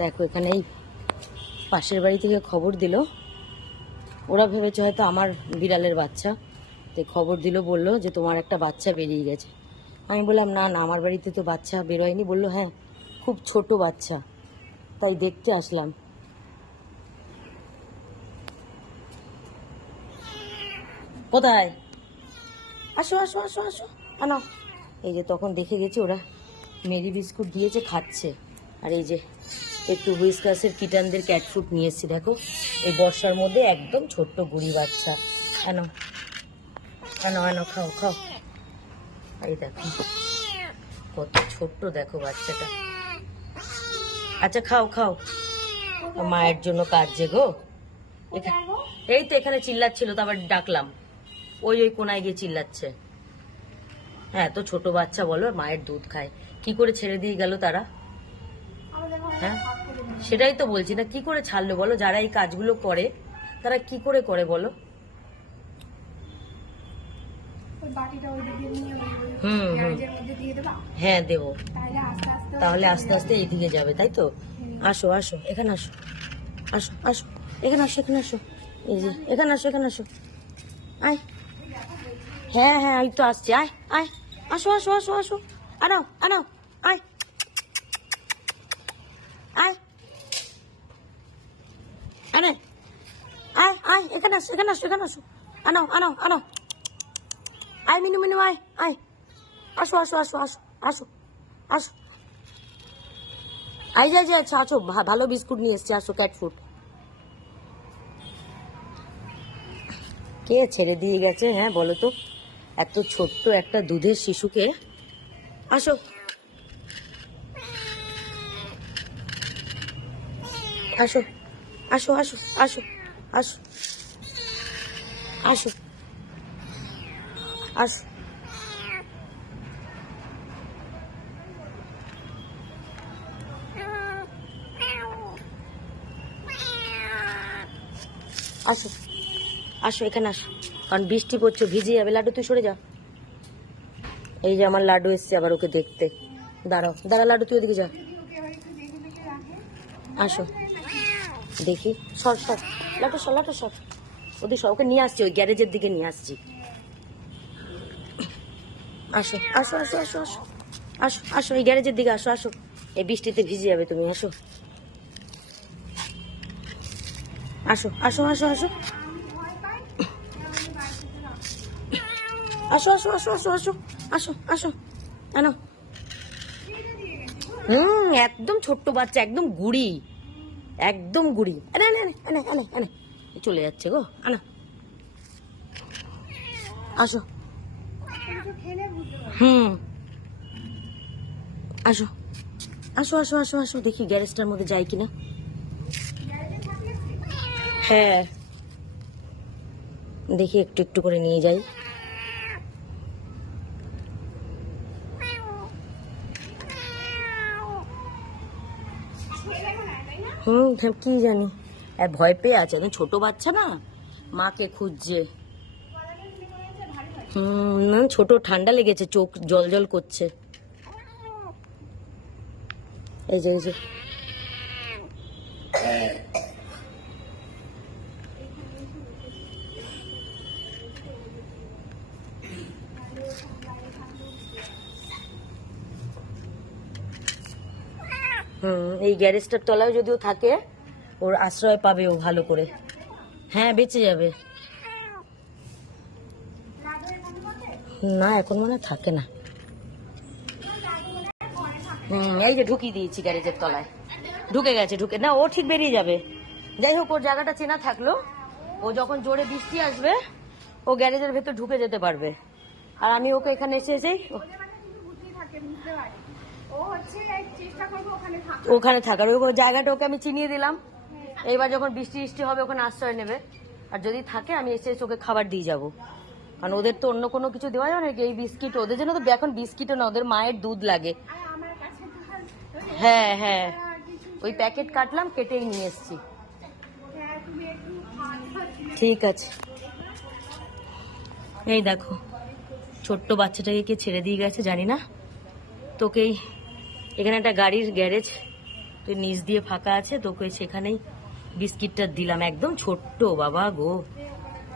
দেখো এখানে এই পাশের বাড়ি থেকে খবর দিল, ওরা ভেবেছে হয়তো আমার বিড়ালের বাচ্চা, তো খবর দিল, বলল যে তোমার একটা বাচ্চা বেরিয়ে গেছে। আমি বললাম না না, আমার বাড়িতে তো বাচ্চা বেরোয়নি। বললো হ্যাঁ খুব ছোট বাচ্চা, তাই দেখতে আসলাম। কোথায়? আসো আসো আসো আসো, আনো। এই যে তখন দেখে গেছি ওরা মেরি বিস্কুট দিয়েছে, খাচ্ছে। আর এই যে একটু হুইস্কাসের কিটানদের ক্যাট ফুড নিয়ে এসেছি। দেখো এই বর্ষার মধ্যে একদম ছোট্ট গুড়ি বাচ্চা। আনো আনো আনো, খাও খাও। এই দেখো কত ছোট্ট, দেখো বাচ্চাটা। আচ্ছা খাও খাও, মায়ের জন্য কাঁদছে গো। এই তো এখানে চিল্লাচ্ছিল, তো আবার ডাকলাম, ওই ওই কোনায় গিয়ে চিল্লাচ্ছে। হ্যাঁ তো ছোট বাচ্চা বলো, মায়ের দুধ খায়, কি করে ছেড়ে দিয়ে গেল তারা? হ্যাঁ সেটাই তো বলছি না, কি করে ছাড়লো বলো? যারা এই কাজগুলো করে তারা কি করে করে বলো? হ্যাঁ দেবো, তাহলে আস্তে আস্তে এইদিকে যাবে, তাই তো? আসো আসো, এখানে আসো, আসো আসো, এখানে আসো, এখানে আসো, এই যে এখানে আসো, এখানে আসো, আয়। হ্যাঁ হ্যাঁ এই তো আসছে, আয় আয়, আসো আসো আসো আসো, আনাও আনাও, আয় আয়, আনে আয় আয়, এখানে আসো, এখানে আসো, এখানে আসো, আনাও আনাও আনাও, আয় মিনু মিনু, আয় আয়, আসো আসো আসো আসো আসো আসো, আই যাই যাই, আচ্ছা আসো, ভালো বিস্কুট নিয়ে এসছি, আসো ক্যাট ফুড। কে ছেড়ে দিয়ে গেছে হ্যাঁ বলো তো, এত ছোট্ট একটা দুধের শিশুকে? আসো আসো আসো আসো আসো আসো আসো আসো, আসো আসো, এখানে আসো, কারণ বৃষ্টি পড়ছে, ভিজে যাবে। লাড্ডু তুই সরে যা। এই যে আমার লাড্ডু এসছে আবার ওকে দেখতে। দাঁড়াও দাঁড়া লাড্ডু, তুই ওদিকে যা। আসো দেখি, সর সর লাড্ডু, সর লাড্ডু সর, ওদিকে সর, ওকে নিয়ে আসছি, ওই গ্যারেজের দিকে নিয়ে আসছি। আসো আসো আসো আসো আসো আসো আসো, এই গ্যারেজের দিকে আসো, আসো, এই বৃষ্টিতে ভিজে যাবে তুমি, আসো আসো আসো আসো আসো আসো আসো আসো আসো আসো আসো আসো, আনো। একদম ছোট্ট বাচ্চা, একদম গুড়ি, একদম গুড়ি। আরে আনে আনে আনে আনে আনে, চলে যাচ্ছে গো, আনা। আসো, আসো আসো আসো আসো আসো, দেখি গ্যারেজটার মধ্যে যাই কিনা। হ্যাঁ দেখি একটু একটু করে নিয়ে যাই। কি জানি, ভয় পেয়ে আছে, ছোট বাচ্চা না, মাকে খুঁজছে। না ছোট, ঠান্ডা লেগেছে, চোখ জল জল করছে। এই যে এই যে, এই গ্যারেজটার তলায় যদিও থাকে, ওর আশ্রয় পাবে ও ভালো করে। হ্যাঁ বেঁচে যাবে। না এখন মনে থাকে না। এই যে ঢুকিয়ে দিয়েছি গ্যারেজের তলায়, ঢুকে গেছে, ঢুকে না, ও ঠিক বেরিয়ে যাবে। যাই হোক, ওর জায়গাটা চেনা থাকলো, ও যখন জোরে বৃষ্টি আসবে ও গ্যারেজের ভেতর ঢুকে যেতে পারবে। আর আমি ওকে এখানে এসে যাই, ওখানে থাকার ওই জায়গাটা ওকে আমি চিনিয়ে দিলাম। এইবার যখন বৃষ্টি বৃষ্টি হবে ওখানে আশ্রয় নেবে, আর যদি থাকে আমি এসে ওকে খাবার দিয়ে যাবো, কারণ ওদের তো অন্য কোনো কিছু দেওয়া যাবে না। এই বিস্কিট ওদের জন্য তো এখন বিস্কিটও না, ওদের মায়ের দুধ লাগে। হ্যাঁ হ্যাঁ, ওই প্যাকেট কাটলাম, কেটেই নিয়ে এসছি। ঠিক আছে, এই দেখো ছোট্ট বাচ্চাটাকে কে ছেড়ে দিয়ে গেছে জানি না। তোকেই এখানে একটা গাড়ির গ্যারেজ, তো নিচ দিয়ে ফাঁকা আছে, তোকে সেখানেই বিস্কিটটা দিলাম। একদম ছোট্ট বাবা গো,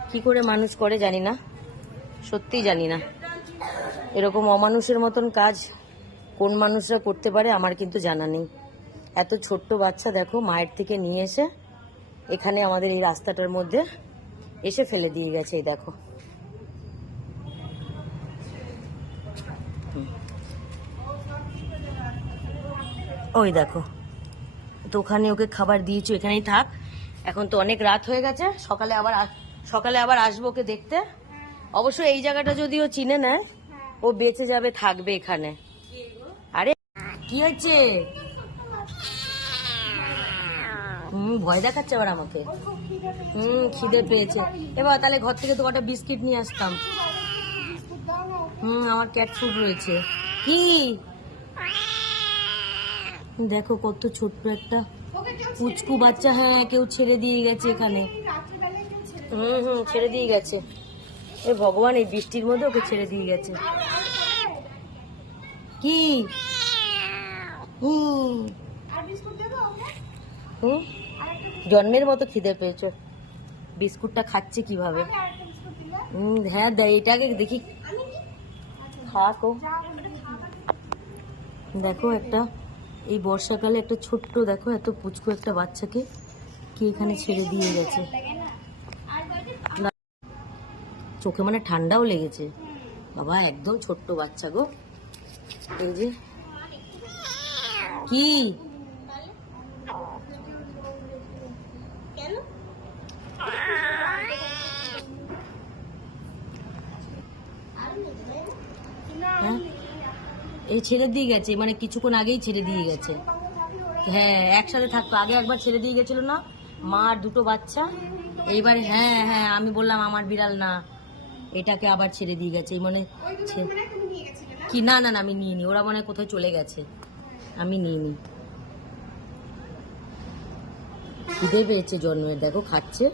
কি করে মানুষ করে জানি না, সত্যিই জানি না। এরকম অমানুষের মতন কাজ কোন মানুষরা করতে পারে আমার কিন্তু জানা নেই। এত ছোট্ট বাচ্চা দেখো, মায়ের থেকে নিয়ে এসে এখানে আমাদের এই রাস্তাটার মধ্যে এসে ফেলে দিয়ে গেছে। এই দেখো, ওই দেখো, তো ওখানে ওকে খাবার দিয়েছো, এখানেই থাক। এখন তো অনেক রাত হয়ে গেছে, সকালে আবার আসবো ওকে দেখতে। অবশ্য এই জায়গাটা যদি ও চিনে নেয়, ও বেঁচে যাবে, থাকবে এখানে। আরে কি হয়েছে? ভয় দেখাচ্ছে আবার আমাকে। খিদে পেয়েছে। এবার তাহলে ঘর থেকে তো কটা বিস্কিট নিয়ে আসতাম। আমার ক্যাট ফুড রয়েছে। কি দেখো, কত ছোট্ট একটা পুচকু বাচ্চা। হ্যাঁ, কেউ ছেড়ে দিয়ে গেছে এখানে। ছেড়ে দিয়ে গেছে। এ ভগবান, এই বৃষ্টির মধ্যে ওকে ছেড়ে দিয়ে গেছে। কি জন্মের মতো খিদে পেয়েছো। বিস্কুটটা খাচ্ছে কিভাবে? হ্যাঁ, দেয় এটাকে দেখি, খাকো। দেখো, একটা এই বর্ষাকালে একটা ছোট্ট, দেখো এত পুচকু একটা বাচ্চাকে কি এখানে ছেড়ে দিয়ে গেছে। চোখে মানে ঠান্ডাও লেগেছে বাবা, একদম ছোট্ট বাচ্চা গো। এই যে কি হ্যাঁ, এই ছেড়ে দিয়ে গেছে, মানে কিছুক্ষণ আগেই ছেড়ে দিয়ে গেছে। হ্যাঁ, একসাথে থাকতো, আগে একবার ছেড়ে দিয়ে গেছিল না, মা আর দুটো বাচ্চা। এইবার হ্যাঁ হ্যাঁ, আমি বললাম আমার বিড়াল না, এটাকে আবার ছেড়ে দিয়ে গেছে। এই মনে কি, না না না, আমি নিইনি, ওরা মনে হয় কোথায় চলে গেছে, আমি নিইনি। খিদে পেয়েছে জন্মের, দেখো খাচ্ছে।